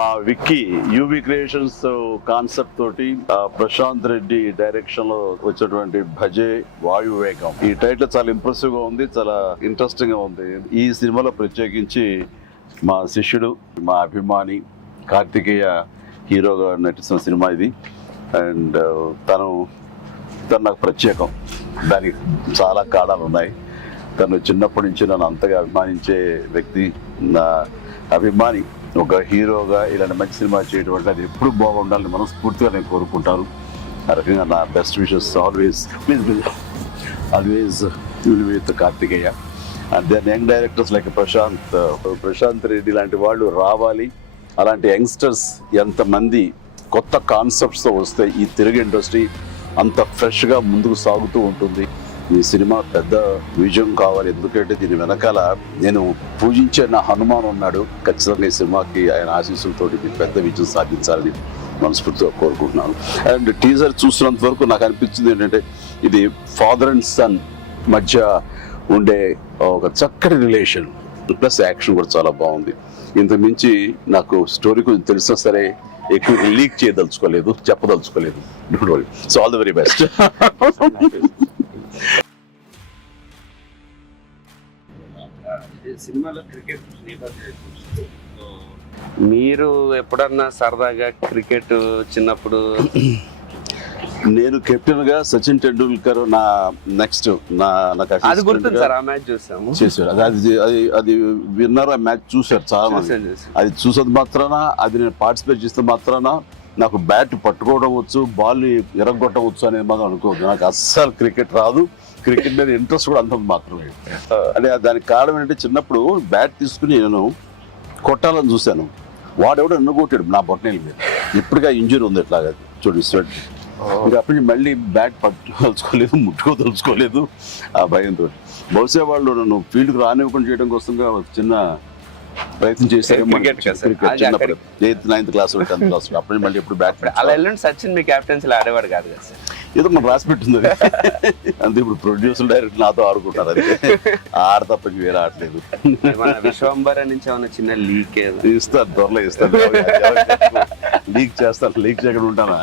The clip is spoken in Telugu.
విక్కీ యూవి క్రియేషన్స్ కాన్సెప్ట్ తోటి ప్రశాంత్ రెడ్డి డైరెక్షన్ లో వచ్చినటువంటి భజే వాయువేగం ఈ టైటిల్ చాలా ఇంప్రెసివ్ గా ఉంది, చాలా ఇంట్రెస్టింగ్ గా ఉంది. ఈ సినిమాలో ప్రత్యేకించి మా శిష్యుడు, మా అభిమాని కార్తికేయ హీరోగా నటిస్తున్న సినిమా ఇది. అండ్ తను నాకు ప్రత్యేకం, దానికి చాలా కారణాలు ఉన్నాయి. తను చిన్నప్పటి నుంచి నన్ను అంతగా అభిమానించే వ్యక్తి, నా అభిమాని. ఒక హీరోగా ఇలాంటి మంచి సినిమా చేయడం అంటే అది ఎప్పుడు బాగుండాలని మనస్ఫూర్తిగా నేను కోరుకుంటాను. ఆ రకంగా నా best wishes always with Karthikeya. And then young directors like Prashanth Reddy లాంటి వాళ్ళు రావాలి. అలాంటి యంగ్స్టర్స్ ఎంతమంది కొత్త కాన్సెప్ట్స్తో వస్తే ఈ తెలుగు ఇండస్ట్రీ అంత ఫ్రెష్గా ముందుకు సాగుతూ ఉంటుంది. ఈ సినిమా పెద్ద విజయం కావాలి, ఎందుకంటే దీని వెనకాల నేను పూజించే నా హనుమాన్ ఉన్నాడు. ఖచ్చితంగా ఈ సినిమాకి ఆయన ఆశీస్సులతోటి పెద్ద విజయం సాధించాలని మనస్ఫూర్తిగా కోరుకుంటున్నాను. అండ్ టీజర్ చూసినంత వరకు నాకు అనిపించింది ఏంటంటే ఇది ఫాదర్ అండ్ సన్ మధ్య ఉండే ఒక చక్కటి రిలేషన్, ప్లస్ యాక్షన్ కూడా చాలా బాగుంది. ఇంతకు మించి నాకు స్టోరీ కొంచెం తెలిసినా సరే ఎక్కువ లీక్ చేయదలుచుకోలేదు, చెప్పదలుచుకోలేదు. Don't worry. So all the very best. సినిమాలో క్రికెట్ మీరు ఎప్పుడన్నా సరదాగా క్రికెట్ చిన్నప్పుడు? నేను కెప్టెన్ గా సచిన్ టెండూల్కర్ నా నెక్స్ట్ అది గుర్తుంది సార్, ఆ మ్యాచ్ చూసాము. చేశారు అది విన్నర్. ఆ మ్యాచ్ చూశారు చాలా మంది. అది చూసేది మాత్రాన, అది నేను పార్టిసిపేట్ చేస్తే మాత్రాన నాకు బ్యాట్ పట్టుకోవడం వచ్చు, బాల్ ఎరగొట్టడం వచ్చు అనేది మాత్రం అనుకోవద్దు. నాకు అస్సలు క్రికెట్ రాదు, క్రికెట్ మీద ఇంట్రెస్ట్ కూడా అంత మాత్రమే. అంటే దానికి కారణం ఏంటంటే చిన్నప్పుడు బ్యాట్ తీసుకుని నేను కొట్టాలని చూశాను, వాడెవడో ఎన్నో కొట్టాడు నా బొట్టనేల మీద. ఇప్పటికే ఇంజరీ ఉంది ఎట్లాగా చూడండి స్వెట్. ఇంకా అప్పటి మళ్ళీ బ్యాట్ పట్టుకోదలుచుకోలేదు, ముట్టుకోదలుచుకోలేదు ఆ భయంతో. బహుశా వాళ్ళు నన్ను ఫీల్డ్కి రానివ్వకుండా చేయడం కోసంగా చిన్న ప్రయత్నం చేశారు. చిన్నప్పుడు 8th 9th class 10th class అప్పుడు మళ్ళీ ఎప్పుడు బ్యాట్ అలా వెళ్ళండి. సచిన్ మీ క్యాప్టెన్సీ ఆడేవాడు కాదు కదా సార్? ఏదో మనం రాసి పెట్టింది అంతే. ఇప్పుడు ప్రొడ్యూసర్ డైరెక్ట్ నాతో ఆడుకుంటారు, అది ఆడ తప్ప వేరే ఆడలేదు. విశ్వంబర నుంచి ఏమైనా చిన్న లీక్ ఇస్తారు, త్వరలో ఇస్తారు. లీక్ చేస్తాను, లీక్ చేయకుండా ఉంటానా?